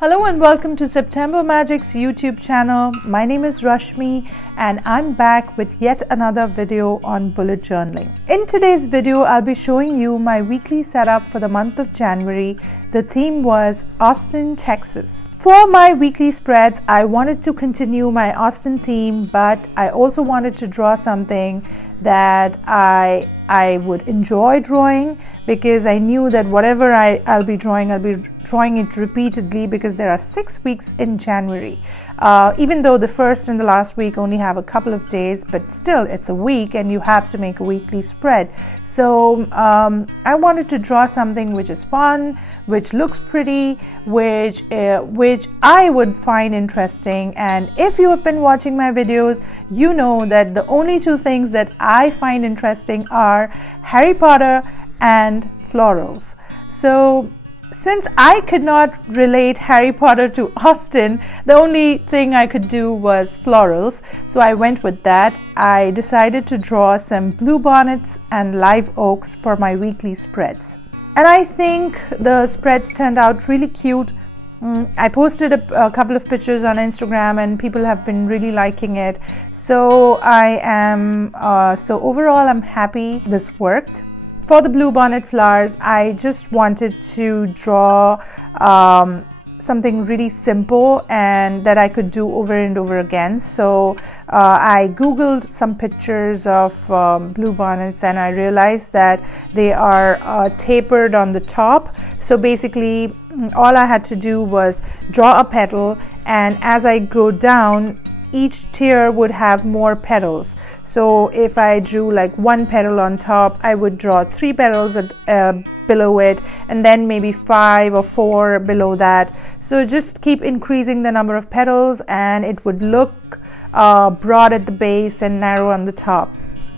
Hello and welcome to September Magic's YouTube channel. My name is Rashmi and I'm back with yet another video on bullet journaling. In today's video, I'll be showing you my weekly setup for the month of January. The theme was Austin, Texas. For my weekly spreads, I wanted to continue my Austin theme, but I also wanted to draw something that I would enjoy drawing, because I knew that whatever I'll be drawing it repeatedly, because there are 6 weeks in January. Even though the first and the last week only have a couple of days, but still it's a week and you have to make a weekly spread. So I wanted to draw something which is fun, which looks pretty, which I would find interesting. And if you have been watching my videos, you know that the only two things that I find interesting are Harry Potter and florals. So since I could not relate Harry Potter to Austin, the only thing I could do was florals. So I went with that. I decided to draw some bluebonnets and live oaks for my weekly spreads. And I think the spreads turned out really cute. I posted a couple of pictures on Instagram and people have been really liking it. So so overall I'm happy this worked. For the bluebonnet flowers, I just wanted to draw something really simple and that I could do over and over again. So I googled some pictures of bluebonnets and I realized that they are tapered on the top. So basically all I had to do was draw a petal, and as I go down, each tier would have more petals. So if I drew like one petal on top, I would draw 3 petals below it, and then maybe 5 or 4 below that. So just keep increasing the number of petals and it would look broad at the base and narrow on the top.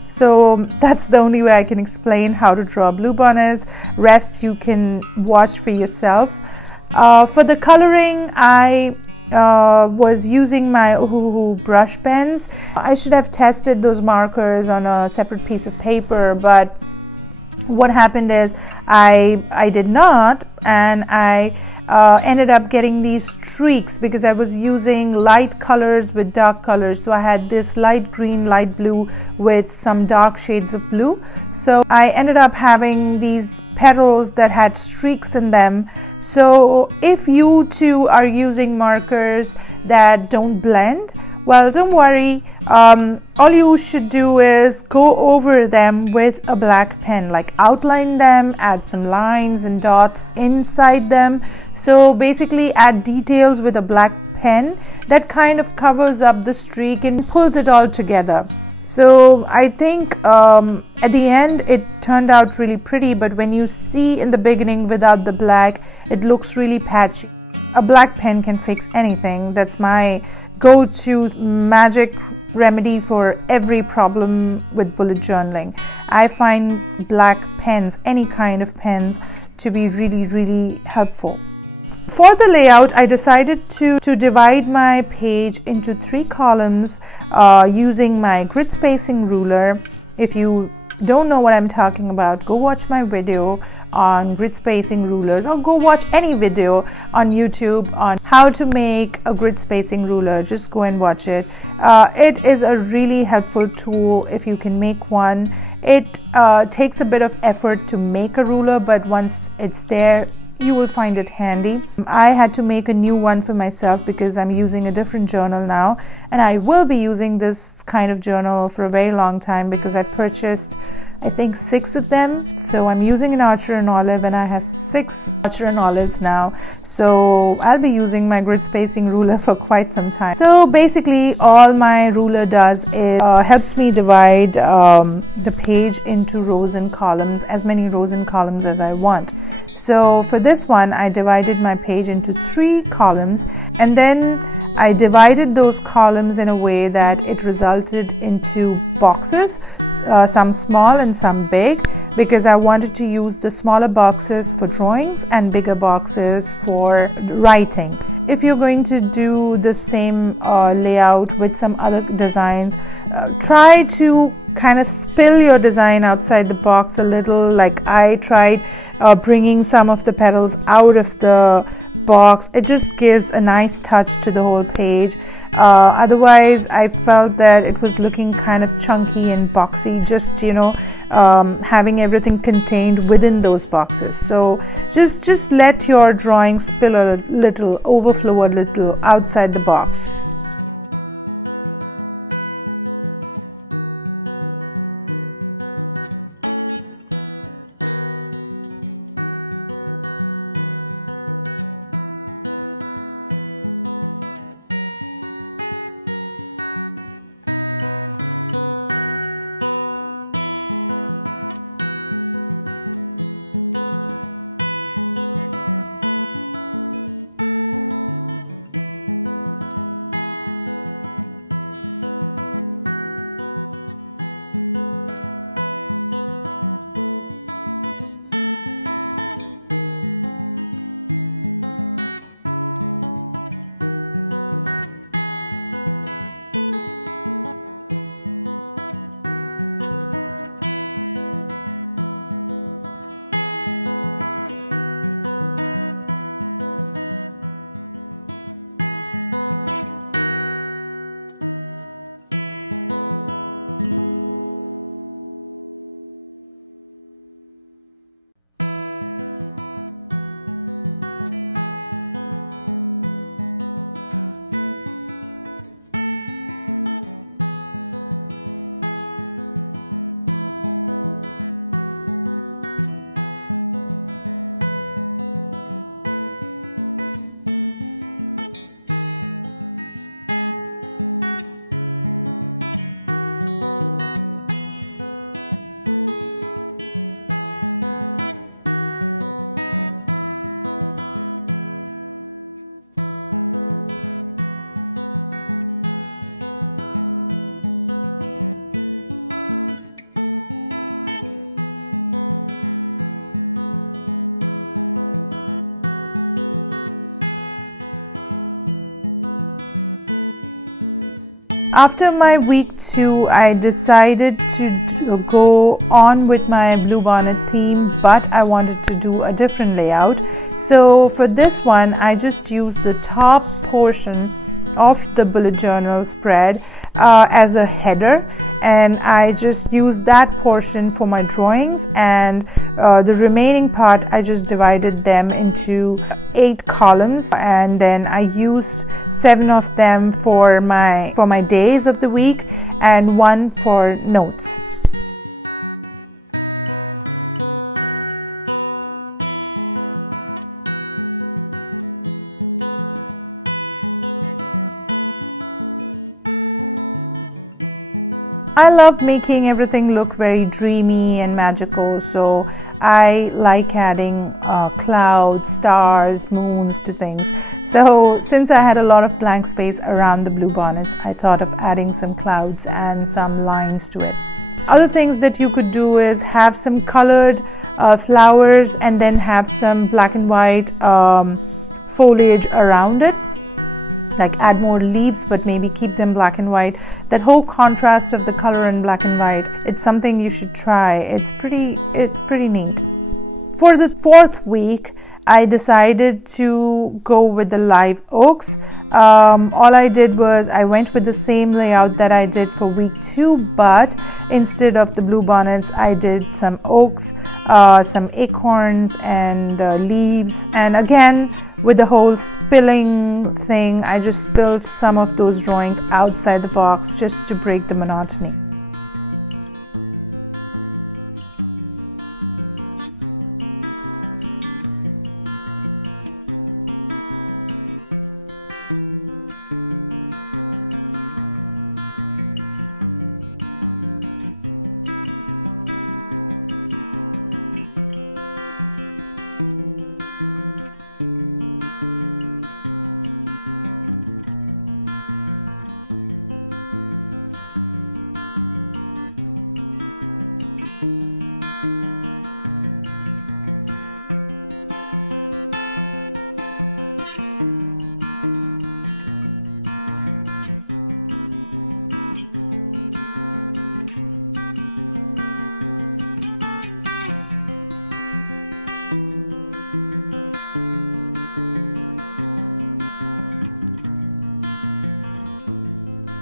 So that's the only way I can explain how to draw bluebonnets. Rest you can watch for yourself. For the coloring, I was using my Ohuhu brush pens. I should have tested those markers on a separate piece of paper, but what happened is I did not, and I ended up getting these streaks because I was using light colors with dark colors. So I had this light green, light blue with some dark shades of blue. So I ended up having these petals that had streaks in them. So if you too are using markers that don't blend, well, don't worry. All you should do is go over them with a black pen, like outline them, add some lines and dots inside them. So basically add details with a black pen that kind of covers up the streak and pulls it all together. So I think at the end it turned out really pretty, but when you see in the beginning without the black, it looks really patchy. A black pen can fix anything. That's my go-to magic remedy for every problem with bullet journaling. I find black pens, any kind of pens, to be really helpful. For the layout, I decided to divide my page into 3 columns using my grid spacing ruler. If you don't know what I'm talking about, go watch my video on grid spacing rulers, or go watch any video on YouTube on how to make a grid spacing ruler. Just go and watch it. It is a really helpful tool if you can make one. It takes a bit of effort to make a ruler, but once it's there, you will find it handy. I had to make a new one for myself because I'm using a different journal now, and I will be using this kind of journal for a very long time because I purchased, I think, 6 of them. So I'm using an Archer and Olive, and I have 6 Archer and Olives now. So I'll be using my grid spacing ruler for quite some time. So basically all my ruler does is helps me divide the page into rows and columns, as many rows and columns as I want. So for this one, I divided my page into 3 columns, and then I divided those columns in a way that it resulted into boxes, some small and some big, because I wanted to use the smaller boxes for drawings and bigger boxes for writing. If you're going to do the same layout with some other designs, try to kind of spill your design outside the box a little, like I tried bringing some of the petals out of the box. It just gives a nice touch to the whole page. Otherwise, I felt that it was looking kind of chunky and boxy, just, you know, having everything contained within those boxes. So just let your drawing spill a little, overflow a little outside the box. After my week 2, I decided to go on with my bluebonnet theme, but I wanted to do a different layout. So for this one, I just used the top portion of the bullet journal spread as a header, and I just used that portion for my drawings, and the remaining part I just divided them into 8 columns, and then I used 7 of them for my days of the week and 1 for notes. I love making everything look very dreamy and magical, so I like adding clouds, stars, moons to things. So since I had a lot of blank space around the bluebonnets, I thought of adding some clouds and some lines to it. Other things that you could do is have some colored flowers and then have some black and white foliage around it. Like add more leaves, but maybe keep them black and white. That whole contrast of the color in black and white, it's something you should try. It's pretty neat. For the 4th week, I decided to go with the live oaks. All I did was I went with the same layout that I did for week 2, but instead of the bluebonnets, I did some oaks, some acorns and leaves, and again with the whole spilling thing, I just spilled some of those drawings outside the box just to break the monotony.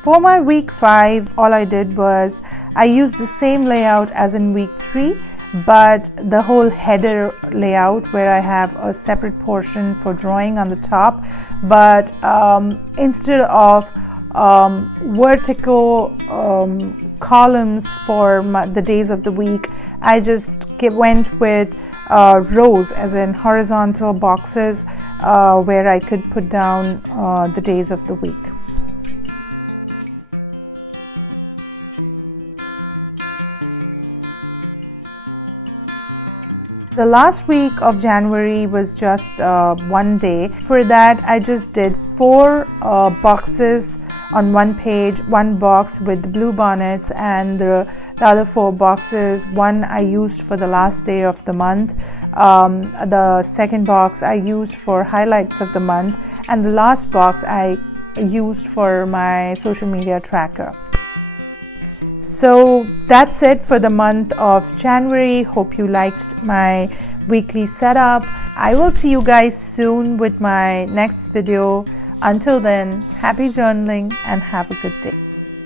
For my week 5, all I did was I used the same layout as in week 3, but the whole header layout where I have a separate portion for drawing on the top, but instead of vertical columns for the days of the week, I just went with rows, as in horizontal boxes where I could put down the days of the week. The last week of January was just one day. For that, I just did 4 boxes on one page, 1 box with the blue bonnets, and the other 4 boxes, one I used for the last day of the month, the second box I used for highlights of the month, and the last box I used for my social media tracker. So that's it for the month of January. Hope you liked my weekly setup. I will see you guys soon with my next video. Until then, happy journaling and have a good day.